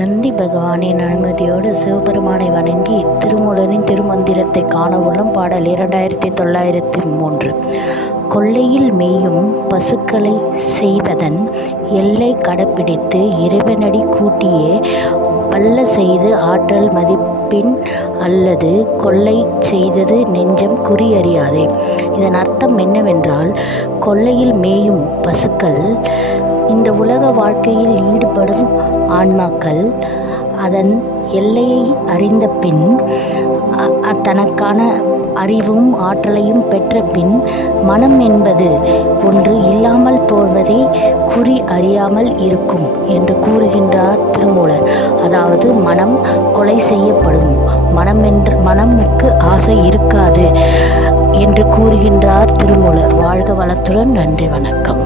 நந்தி பகவானின் அனுமதியோடு சிவபெருமானை வணங்கி திருமூலரின் திருமந்திரத்தை காண உள்ளோம். பாடல் 2903. கொல்லையில் மேயும் பசுக்களை செய்வதன் எல்லை கடைப்பிடித்து இறைவனடி கூட்டியே வல்ல செய்து ஆற்றல் மதிப்பின் அல்லது கொல்லை செய்தது நெஞ்சம் குறியறியாதே. இதன் அர்த்தம் என்னவென்றால், கொல்லையில் மேயும் பசுக்கள் இந்த உலக வாழ்க்கையில் ஈடுபடும் ஆன்மாக்கள் அதன் எல்லையை அறிந்த பின் தனக்கான அறிவும் ஆற்றலையும் பெற்ற பின் மனம் என்பது ஒன்று இல்லாமல் போவதை குறி அறியாமல் இருக்கும் என்று கூறுகின்றார் திருமூலர். அதாவது மனம் கொலை செய்யப்படும், மனமுக்கு ஆசை இருக்காது என்று கூறுகின்றார் திருமூலர். வாழ்க வளத்துடன். நன்றி, வணக்கம்.